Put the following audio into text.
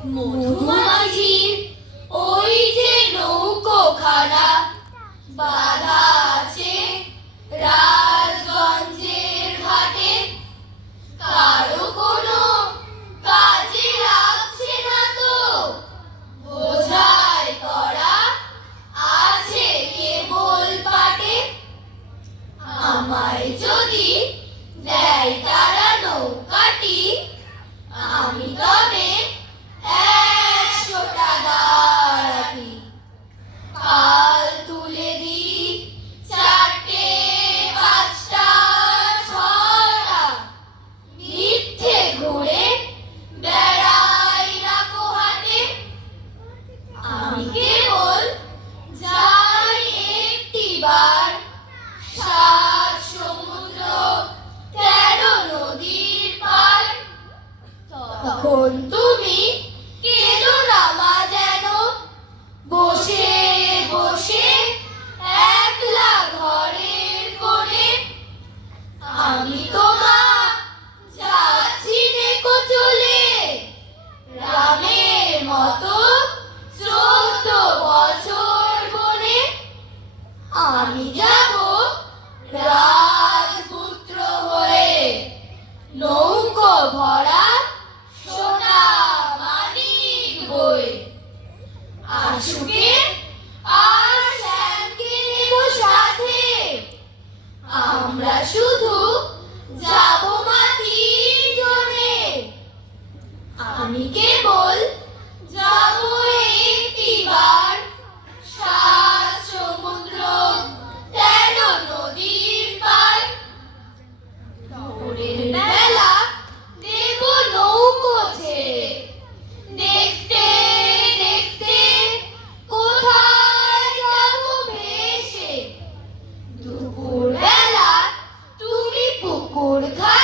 মধুমাছির ওই যে নৌকোখানা বাঁধা আছে রাজগঞ্জের ঘাটে, কারো কোনো কাজে লাগছে না তো, বোঝাই করা আছে কেবল পাটে। আমায় যদি দেয় তারা নৌকাটি, আমি তবে 100 টাকা রাখি। কাল তুলে দিই 4টে 5টা 6টা, মিথ্যে ঘুরে বেড়াই রাখো হাটে। আমি কেবল যাই একটিবার 7 সমুদ্র 13 নদীর পার। তখন তুমি কেঁদো না মা যেন, বসে বসে একলা ঘরের কোণে। আমি তো মা যাচ্ছি দেখো চলে, রামের মতো 14 বছর বনে। আমি যাব রাজপুত্র হয়ে, নৌকো ভরা সোনা মানিক বয়ে। আশুকে আর শ্যামকে নেব সাথে, আমরা শুধু যাব মা 3 জনে। আমি কেবল যাব একটিবার 7 সমুদ্র 13 নদীর পার। ভোরের বেলা দেব নৌকো ছেড়ে, দেখতে দেখতে কোথায় যাব ভেসে। দুপুর বেলা তুমি পুকুর ঘাটে